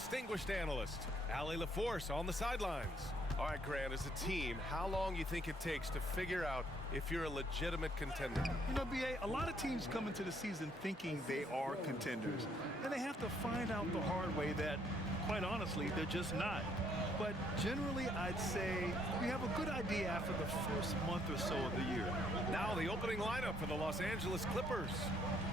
distinguished analyst, Allie LaForce, on the sidelines. All right, Grant, as a team, how long you think it takes to figure out if you're a legitimate contender? You know, B.A., a lot of teams come into the season thinking they are contenders, and they have to find out the hard way that, quite honestly, they're just not. But generally, I'd say we have a good idea after the first month or so of the year. Now the opening lineup for the Los Angeles Clippers.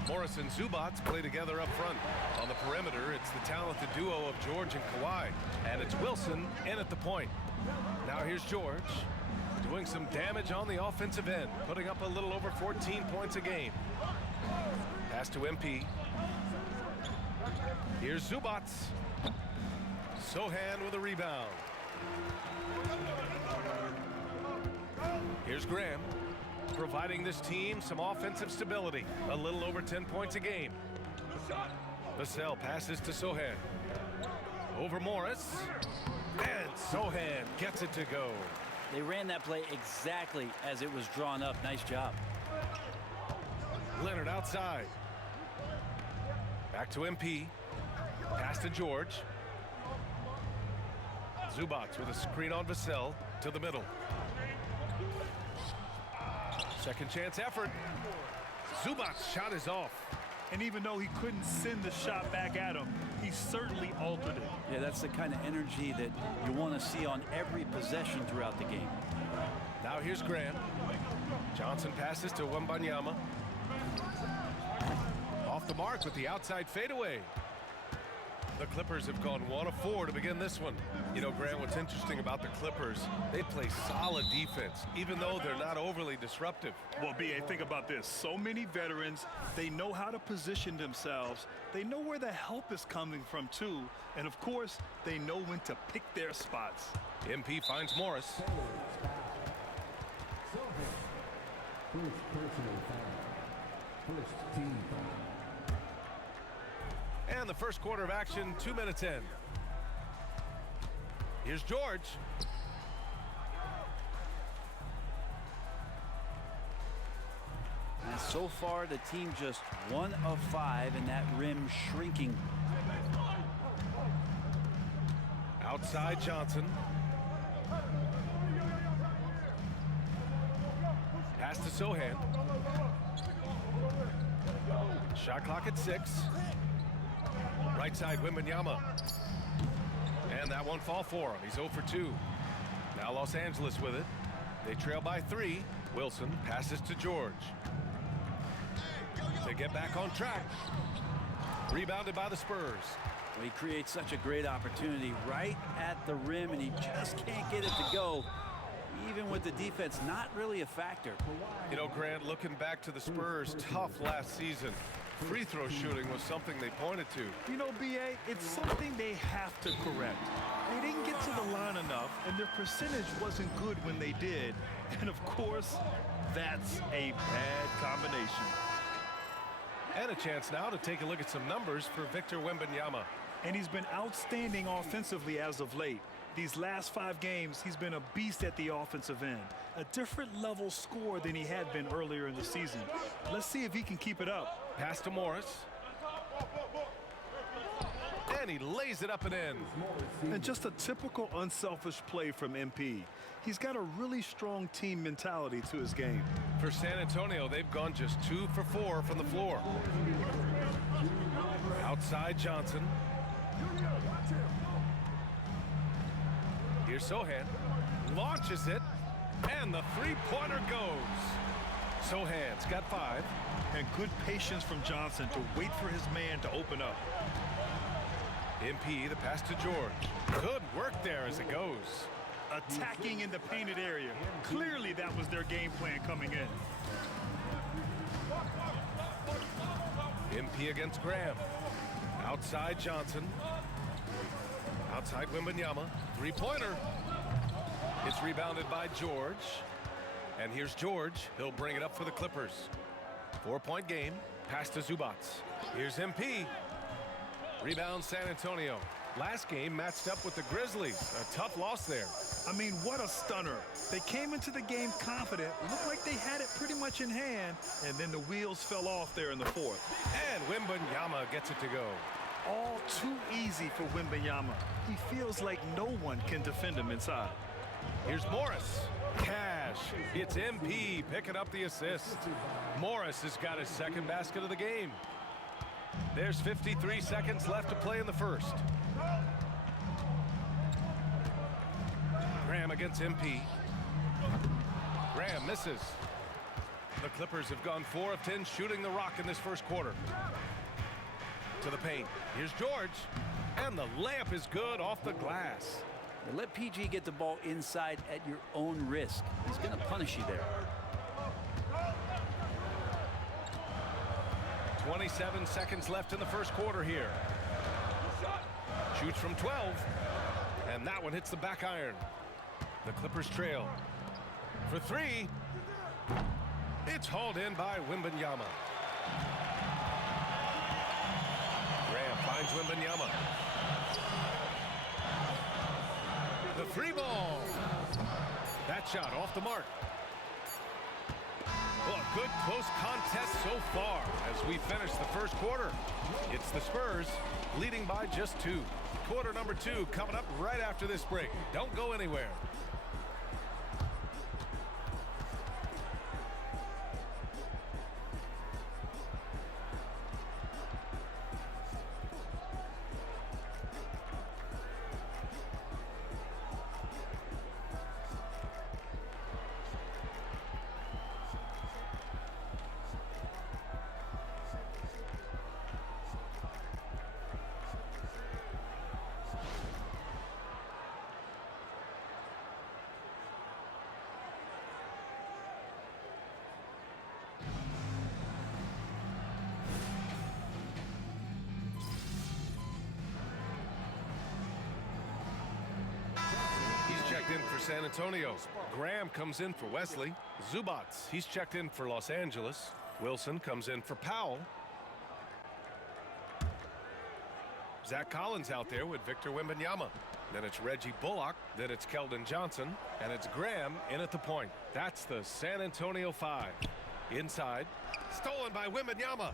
Morris and Zubats play together up front. On the perimeter, it's the talented duo of George and Kawhi. And it's Wilson in at the point. Now here's George, doing some damage on the offensive end, putting up a little over 14 points a game. Pass to MP. Here's Zubats. Sohan with a rebound. Here's Graham, providing this team some offensive stability. A little over 10 points a game. Vassell passes to Sohan. Over Morris. And Sohan gets it to go. They ran that play exactly as it was drawn up. Nice job. Leonard outside. Back to MP. Pass to George. Zubats with a screen on Vassell to the middle. Second chance effort. Zubats' shot is off. And even though he couldn't send the shot back at him, he certainly altered it. Yeah, that's the kind of energy that you want to see on every possession throughout the game. Now here's Grant. Johnson passes to Wembanyama. Off the mark with the outside fadeaway. The Clippers have gone 1 of 4 to begin this one. You know, Grant, what's interesting about the Clippers, they play solid defense, even though they're not overly disruptive. Well, B.A., think about this. So many veterans, they know how to position themselves. They know where the help is coming from, too. And, of course, they know when to pick their spots. MP finds Morris. First personal foul. First team foul. And the first quarter of action, 2 minutes in. Here's George. And so far, the team just 1 of 5, and that rim shrinking. Outside Johnson. Pass to Sohan. Shot clock at 6. Right side, Wembanyama. And that won't fall for him. He's 0 for 2. Now Los Angeles with it. They trail by 3. Wilson passes to George. They get back on track. Rebounded by the Spurs. Well, he creates such a great opportunity right at the rim, and he just can't get it to go. Even with the defense not really a factor. You know, Grant, looking back to the Spurs' tough last season, free throw shooting was something they pointed to. You know, B.A., it's something they have to correct. They didn't get to the line enough, and their percentage wasn't good when they did. And, of course, that's a bad combination. And a chance now to take a look at some numbers for Victor Wembanyama. And he's been outstanding offensively as of late. These last 5 games, he's been a beast at the offensive end. A different level scorer than he had been earlier in the season. Let's see if he can keep it up. Pass to Morris. And he lays it up and in. And just a typical unselfish play from MP. He's got a really strong team mentality to his game. For San Antonio, they've gone just 2 for 4 from the floor. Outside Johnson. Here's Sohan. Launches it. And the three-pointer goes. Sohan's got 5. And good patience from Johnson to wait for his man to open up. MP, the pass to George. Good work there as it goes. Attacking in the painted area. Clearly that was their game plan coming in. MP against Graham. Outside Johnson. Outside Wembanyama. Three-pointer. It's rebounded by George. And here's George. He'll bring it up for the Clippers. 4-point game. Pass to Zubats. Here's MP. Rebound San Antonio. Last game matched up with the Grizzlies. A tough loss there. I mean, what a stunner. They came into the game confident, looked like they had it pretty much in hand, and then the wheels fell off there in the fourth. And Wembanyama gets it to go. all too easy for Wembanyama. He feels like no one can defend him inside. Here's Morris. Cash. It's MP picking up the assist. Morris has got his second basket of the game. There's 53 seconds left to play in the first. Graham against MP. Graham misses. The Clippers have gone 4 of 10 shooting the rock in this first quarter. To the paint. Here's George. And the layup is good off the glass. Let PG get the ball inside at your own risk. He's going to punish you there. 27 seconds left in the first quarter here. Shoots from 12. And that one hits the back iron. The Clippers trail. For 3. It's hauled in by Wembanyama. Graham finds Wembanyama. The 3 ball. That shot off the mark. Well, a good close contest so far as we finish the first quarter. It's the Spurs leading by just 2. Quarter number 2 coming up right after this break. Don't go anywhere. Checked in for San Antonio. Graham comes in for Wesley. Zubats, he's checked in for Los Angeles. Wilson comes in for Powell. Zach Collins out there with Victor Wembanyama. Then it's Reggie Bullock. Then it's Keldon Johnson. And it's Graham in at the point. That's the San Antonio 5. Inside. Stolen by Wembanyama.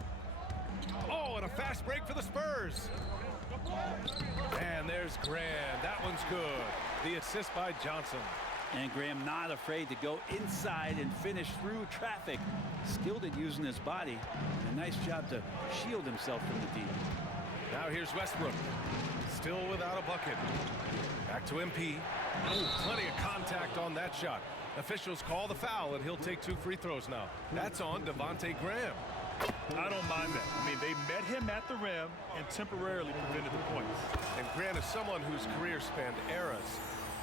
Oh, and a fast break for the Spurs. And there's Graham. That one's good. The assist by Johnson. And Graham not afraid to go inside and finish through traffic. Skilled at using his body. And a nice job to shield himself from the deep. Now here's Westbrook. Still without a bucket. Back to MP. Oh, plenty of contact on that shot. Officials call the foul, and he'll take 2 free throws now. That's on Devontae Graham. I don't mind that. I mean, they met him at the rim and temporarily prevented the points. And Grant, as someone whose career spanned eras,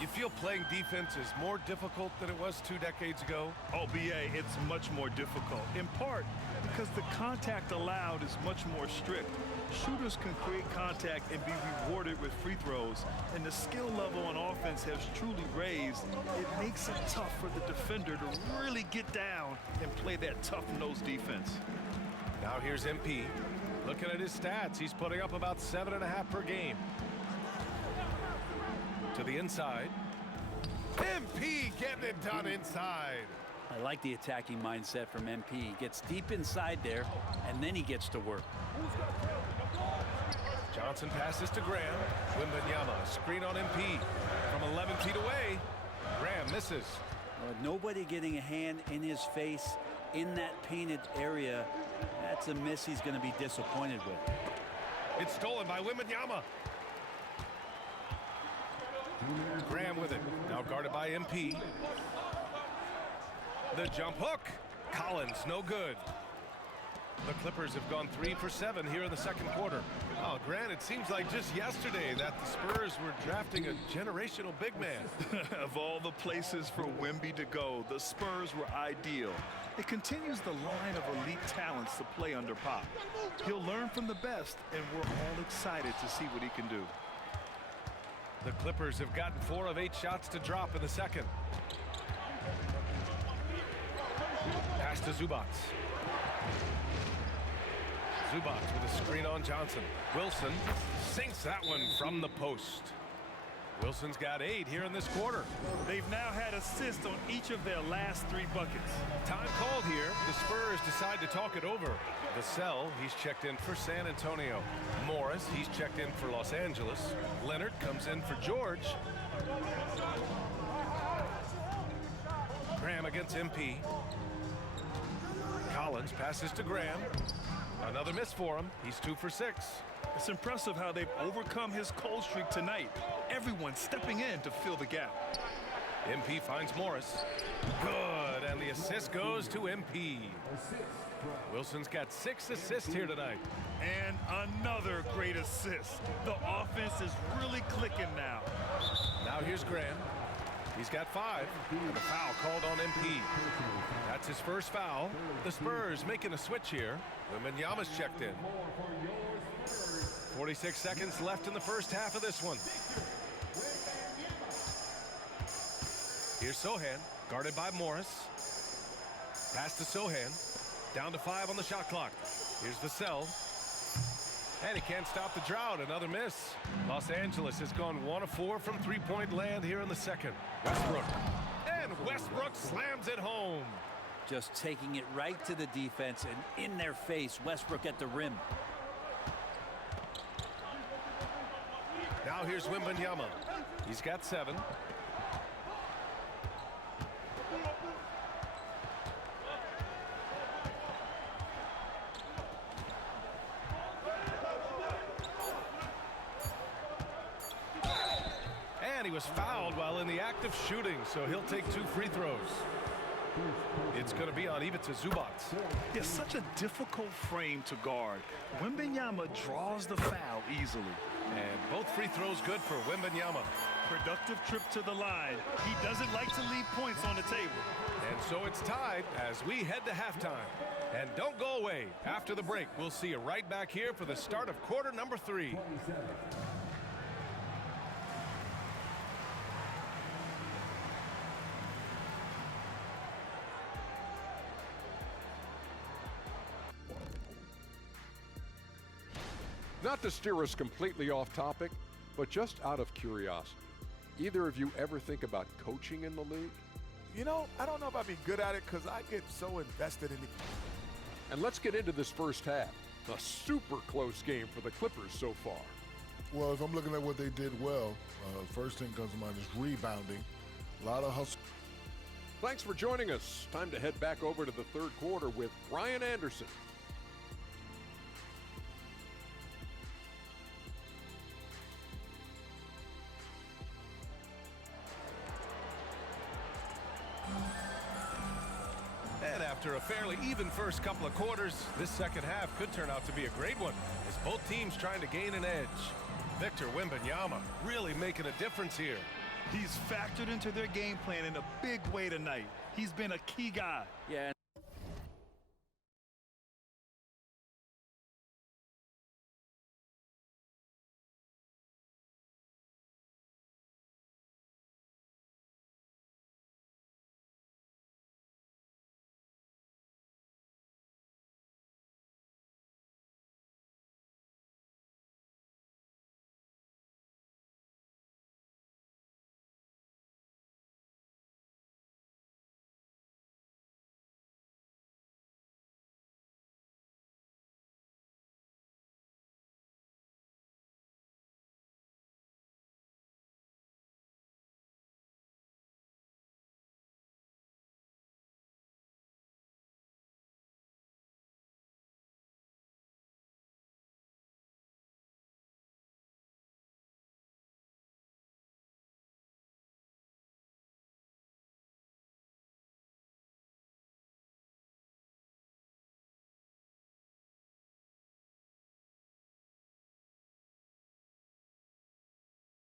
you feel playing defense is more difficult than it was 2 decades ago? Oh, BA, it's much more difficult. In part because the contact allowed is much more strict. Shooters can create contact and be rewarded with free throws, and the skill level on offense has truly raised. It makes it tough for the defender to really get down and play that tough-nosed defense. Now here's MP. Looking at his stats, he's putting up about 7.5 per game. To the inside. MP getting it done inside. I like the attacking mindset from MP. He gets deep inside there, and then he gets to work. Johnson passes to Graham. Wembanyama, screen on MP. From 11 feet away, Graham misses. Nobody getting a hand in his face in that painted area. That's a miss he's going to be disappointed with. It's stolen by Wembanyama. Graham with it. Now guarded by MP. The jump hook. Collins, no good. The Clippers have gone 3 for 7 here in the second quarter. Oh, Grant, it seems like just yesterday that the Spurs were drafting a generational big man. Of all the places for Wemby to go, the Spurs were ideal. It continues the line of elite talents to play under Pop. He'll learn from the best, and we're all excited to see what he can do. The Clippers have gotten 4 of 8 shots to drop in the second. Pass to Zubats. Zubats with a screen on Johnson. Wilson sinks that one from the post. Wilson's got 8 here in this quarter. They've now had assists on each of their last 3 buckets. Time called here. The Spurs players decide to talk it over. Vassell, he's checked in for San Antonio. Morris, he's checked in for Los Angeles. Leonard comes in for George. Graham against MP. Collins passes to Graham. Another miss for him. He's 2 for 6. It's impressive how they've overcome his cold streak tonight. Everyone stepping in to fill the gap. MP finds Morris. Good, and the assist goes to MP. Wilson's got 6 assists here tonight. And another great assist. The offense is really clicking now. Now here's Graham. He's got 5, and a foul called on MP. That's his first foul. The Spurs making a switch here. Wembanyama's checked in. 46 seconds left in the first half of this one. Here's Sohan, guarded by Morris. Pass to Sohan. Down to 5 on the shot clock. Here's Vassell. And he can't stop the drought. Another miss. Los Angeles has gone 1 of 4 from three-point land here in the second. Westbrook. And Westbrook slams it home. Just taking it right to the defense and in their face. Westbrook at the rim. Now here's Wembanyama. He's got 7. And he was fouled while in the act of shooting, so he'll take 2 free throws. It's going to be on Ivica Zubac. It's such a difficult frame to guard. Wembanyama draws the foul easily. And both free throws good for Wembanyama. Productive trip to the line. He doesn't like to leave points on the table. And so it's tied as we head to halftime. And don't go away. After the break, we'll see you right back here for the start of quarter number 3. Not to steer us completely off topic, but just out of curiosity, either of you ever think about coaching in the league? You know, I don't know if I'd be good at it because I get so invested in it. And let's get into this first half. A super close game for the Clippers so far. Well, if I'm looking at what they did well, first thing comes to mind is rebounding. A lot of hustle. Thanks for joining us. Time to head back over to the third quarter with Brian Anderson. And after a fairly even first couple of quarters, this second half could turn out to be a great one as both teams trying to gain an edge. Victor Wembanyama really making a difference here. He's factored into their game plan in a big way tonight. He's been a key guy. Yeah.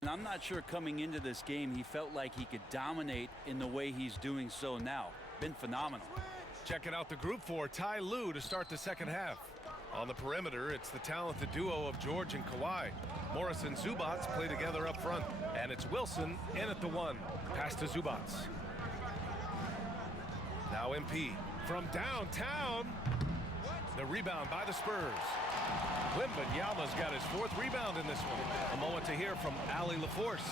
And I'm not sure coming into this game he felt like he could dominate in the way he's doing so now. Been phenomenal. Checking out the group for Ty Lue to start the second half. On the perimeter, it's the talented duo of George and Kawhi. Morris and Zubac play together up front. And it's Wilson in at the 1. Pass to Zubac. Now MP from downtown. The rebound by the Spurs. Wembanyama's got his 4th rebound in this one. A moment to hear from Allie LaForce.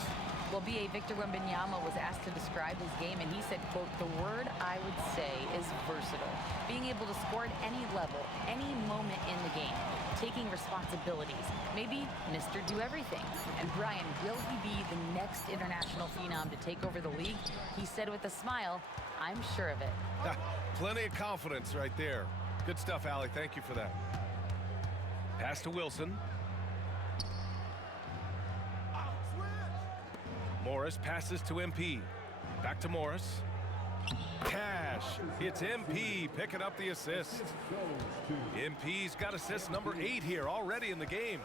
Well, B.A. Victor Wembanyama was asked to describe his game, and he said, quote, "The word I would say is versatile." Being being able to score at any level, any moment in the game, taking responsibilities, maybe Mr. Do Everything. And Brian, will he be the next international phenom to take over the league? He said with a smile, I'm sure of it. Plenty of confidence right there. Good stuff, Allie. Thank you for that. Pass to Wilson. Morris passes to MP. Back to Morris. Cash. It's MP picking up the assist. MP's got assist number 8 here already in the game.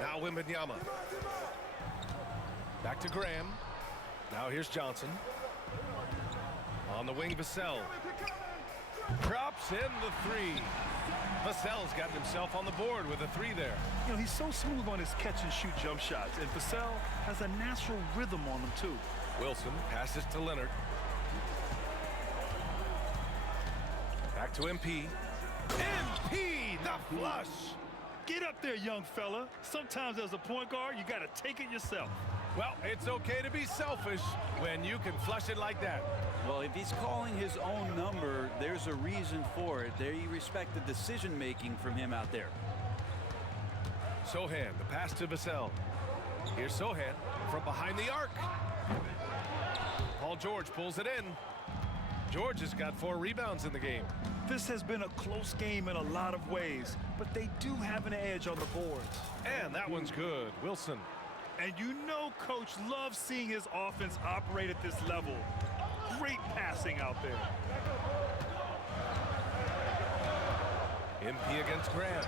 Now Wembanyama. Back to Graham. Now here's Johnson. On the wing, Vassell. Drops in the 3. Vassell's gotten himself on the board with a 3 there. You know, he's so smooth on his catch-and-shoot jump shots, and Vassell has a natural rhythm on him, too. Wilson passes to Leonard. Back to MP. MP, the flush. Get up there, young fella. Sometimes as a point guard, you got to take it yourself. Well, it's okay to be selfish when you can flush it like that. Well, if he's calling his own number, there's a reason for it. They respect the decision-making from him out there. Sohan, the pass to Vassell. Here's Sohan from behind the arc. Paul George pulls it in. George has got 4 rebounds in the game. This has been a close game in a lot of ways, but they do have an edge on the boards. And that one's good. Wilson. And you know Coach loves seeing his offense operate at this level. Great passing out there. MP against Graham.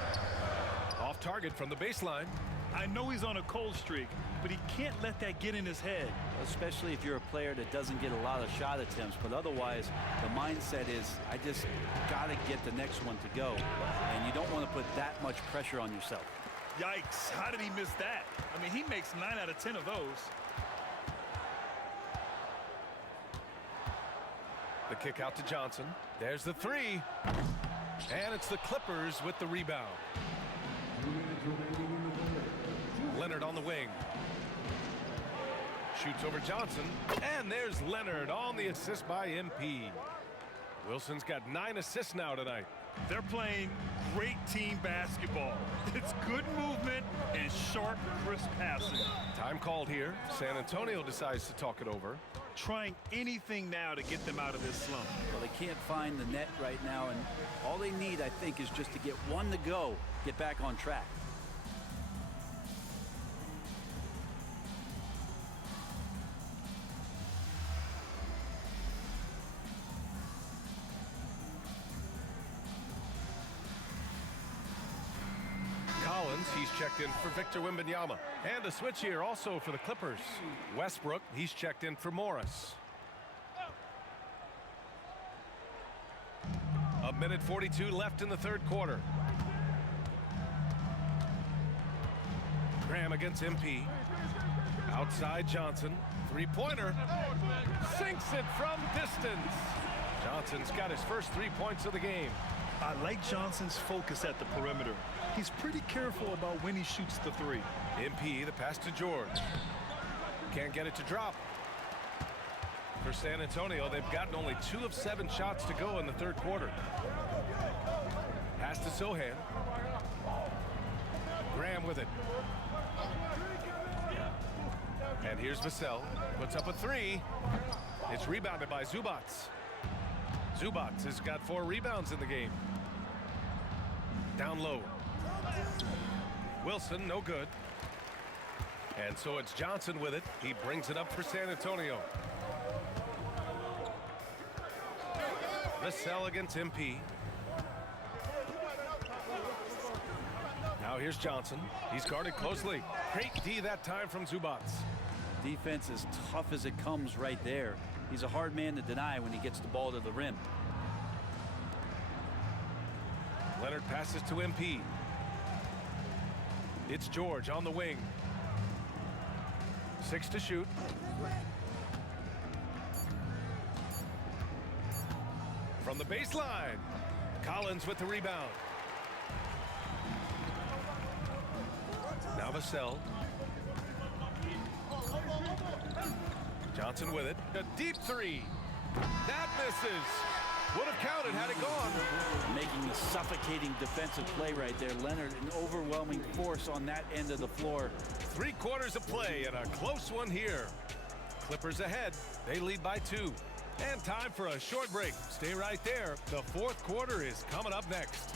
Off target from the baseline. I know he's on a cold streak, but he can't let that get in his head. Especially if you're a player that doesn't get a lot of shot attempts, but otherwise the mindset is, I just got to get the next one to go. And you don't want to put that much pressure on yourself. Yikes, how did he miss that? I mean, he makes 9 out of 10 of those. The kick out to Johnson. There's the 3. And it's the Clippers with the rebound. Leonard on the wing. Shoots over Johnson. And there's Leonard on the assist by MP. Wilson's got 9 assists now tonight. They're playing great team basketball. It's good movement and sharp, crisp passing. Time called here. San Antonio decides to talk it over. Trying anything now to get them out of this slump. Well, they can't find the net right now, and all they need, I think, is just to get one to go, get back on track. Collins, he's checked in for Victor Wembanyama. And a switch here also for the Clippers. Westbrook, he's checked in for Morris. A minute 42 left in the 3rd quarter. Graham against MP. Outside Johnson. 3-pointer. Sinks it from distance. Johnson's got his first 3 points of the game. I like Johnson's focus at the perimeter. He's pretty careful about when he shoots the 3. MP, the pass to George. Can't get it to drop. For San Antonio, they've gotten only 2 of 7 shots to go in the 3rd quarter. Pass to Sohan. Graham with it. And here's Vassell. Puts up a 3. It's rebounded by Zubats. Zubats has got 4 rebounds in the game. Down low. Wilson, no good. And so it's Johnson with it. He brings it up for San Antonio. Vassell against MP. Now here's Johnson. He's guarded closely. Great D that time from Zubats. Defense as tough as it comes right there. He's a hard man to deny when he gets the ball to the rim. Leonard passes to MP. It's George on the wing. 6 to shoot. From the baseline. Collins with the rebound. Now Vassell. Johnson with it. A deep 3. That misses. Would have counted had it gone. Making the suffocating defensive play right there. Leonard, an overwhelming force on that end of the floor. 3/4 of play and a close one here. Clippers ahead. They lead by 2. And time for a short break. Stay right there. The fourth quarter is coming up next.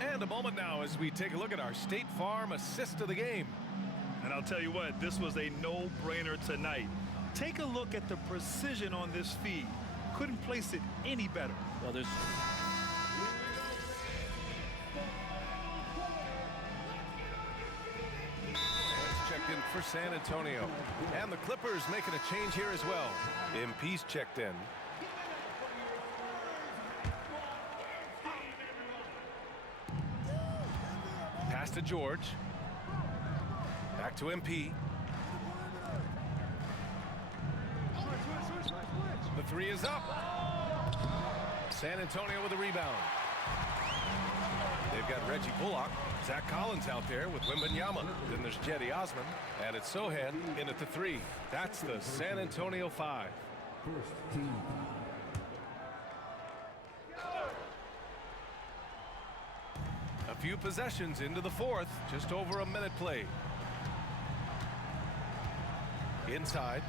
And a moment now as we take a look at our State Farm assist of the game. And I'll tell you what, this was a no-brainer tonight. Take a look at the precision on this feed. Couldn't place it any better. Well, there's Checked in for San Antonio. And the Clippers making a change here as well. MP's checked in. Pass to George. Back to MP. The three is up. San Antonio with a rebound. They've got Reggie Bullock, Zach Collins out there with Wembanyama. Then there's Jetty Osman, and it's Sohan in at the 3. That's the San Antonio 5. First team foul. A few possessions into the fourth, just over a minute played. Inside.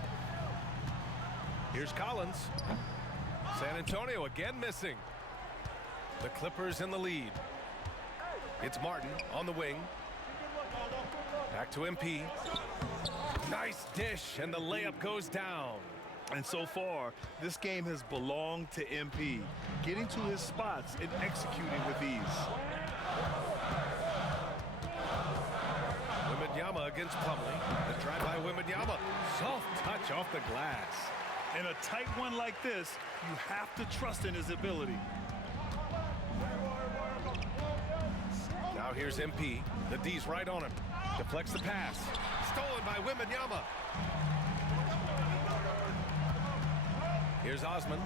Here's Collins. San Antonio again missing. The Clippers in the lead. It's Martin on the wing. Back to MP. Nice dish, and the layup goes down. And so far, this game has belonged to MP, getting to his spots and executing with ease. Wembanyama against Plumlee. The drive by Wembanyama. Soft touch off the glass. In a tight one like this, you have to trust in his ability. Now here's MP. The D's right on him. Deflects the pass. Stolen by Wembanyama. Here's Osman.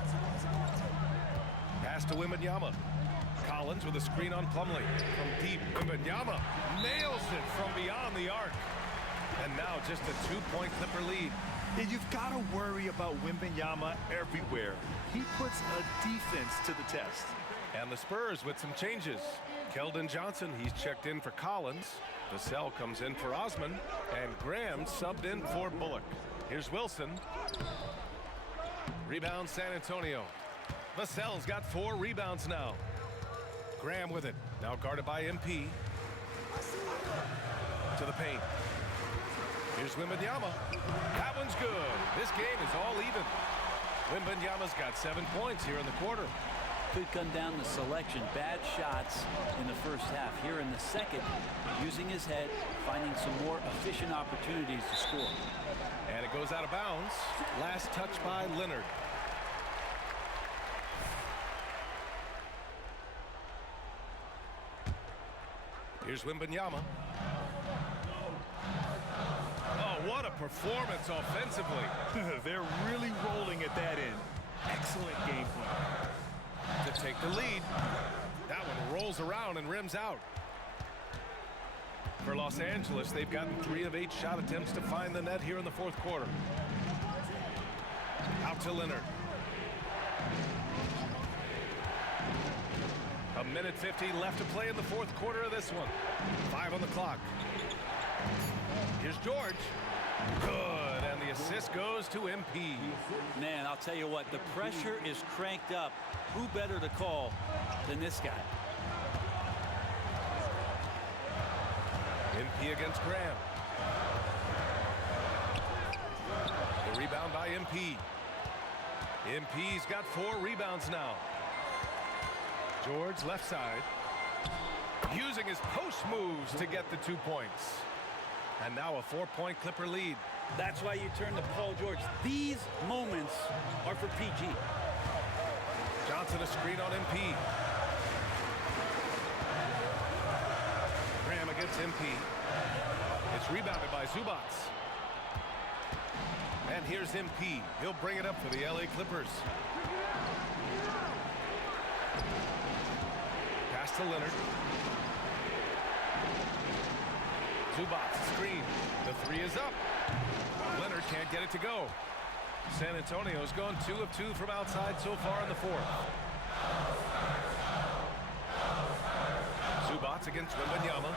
Pass to Wembanyama. Collins with a screen on Plumlee. From deep, Wembanyama nails it from beyond the arc. And now just a 2-point Clipper lead. And you've got to worry about Wembanyama everywhere. He puts a defense to the test. And the Spurs with some changes. Keldon Johnson, he's checked in for Collins. Vassell comes in for Osman. And Graham subbed in for Bullock. Here's Wilson. Rebound San Antonio. Vassell's got 4 rebounds now. Graham with it. Now guarded by MP. To the paint. Here's Wembanyama. That one's good. This game is all even. Wembanyama's got 7 points here in the quarter. could come down to selection. Bad shots in the first half. Here in the second, using his head, finding some more efficient opportunities to score. And it goes out of bounds. Last touch by Leonard. Here's Wembanyama. Oh, what a performance offensively. They're really rolling at that end. Excellent game plan. To take the lead. That one rolls around and rims out. For Los Angeles, they've gotten 3 of 8 shot attempts to find the net here in the fourth quarter. Out to Leonard. A minute 50 left to play in the fourth quarter of this one. 5 on the clock. Here's George. Good, and the assist goes to MP. Man, I'll tell you what, the pressure is cranked up. Who better to call than this guy? MP against Graham. The rebound by MP. MP's got 4 rebounds now. George left side. Using his post moves to get the 2 points. And now a 4-point Clipper lead. That's why you turn to Paul George. These moments are for PG. Johnson a screen on MP. MP. It's rebounded by Zubats. And here's MP. He'll bring it up for the LA Clippers. Pass to Leonard. Zubats screen. The three is up. Leonard can't get it to go. San Antonio's gone 2 of 2 from outside so far in the fourth. Zubats against Wembanyama.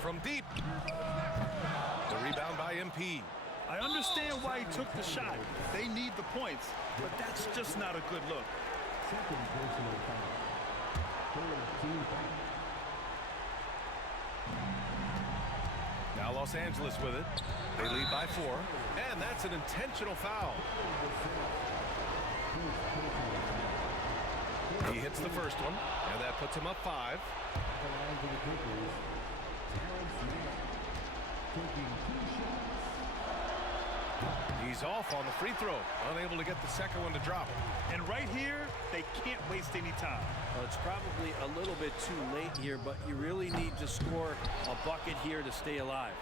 From deep. The rebound by MP. I understand why he took the shot. They need the points, but that's just not a good look. Second personal foul. Third team foul. Now Los Angeles with it. They lead by 4, and that's an intentional foul. He hits the first one, and that puts him up 5. He's off on the free throw, unable to get the second one to drop. And right here, they can't waste any time. Well, it's probably a little bit too late here, but you really need to score a bucket here to stay alive.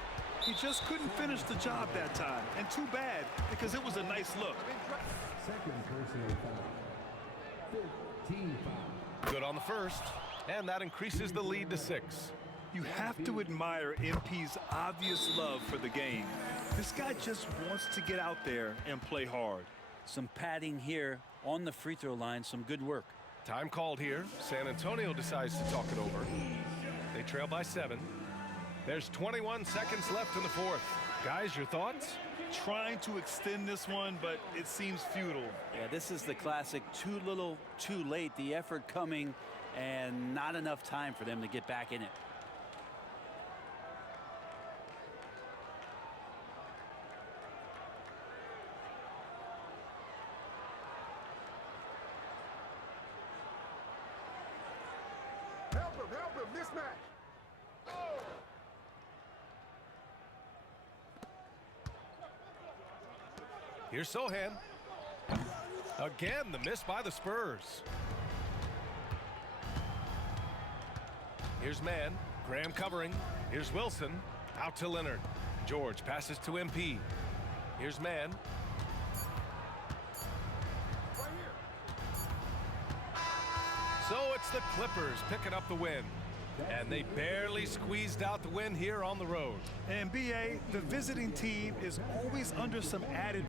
He just couldn't finish the job that time, and too bad, because it was a nice look. Second personal foul. Fifth team foul. Good on the first, and that increases the lead to 6. You have to admire MP's obvious love for the game. This guy just wants to get out there and play hard. Some padding here on the free throw line, some good work. Time called here. San Antonio decides to talk it over. They trail by 7. There's 21 seconds left in the fourth. Guys, your thoughts? Trying to extend this one, but it seems futile. Yeah, this is the classic too little, too late. The effort coming and not enough time for them to get back in it. Help him, mismatch. Here's Sohan. Again, the miss by the Spurs. Here's Mann. Graham covering. Here's Wilson. Out to Leonard. George passes to MP. Here's Mann. So it's the Clippers picking up the win. And they barely squeezed out the win here on the road. And BA, the visiting team is always under some added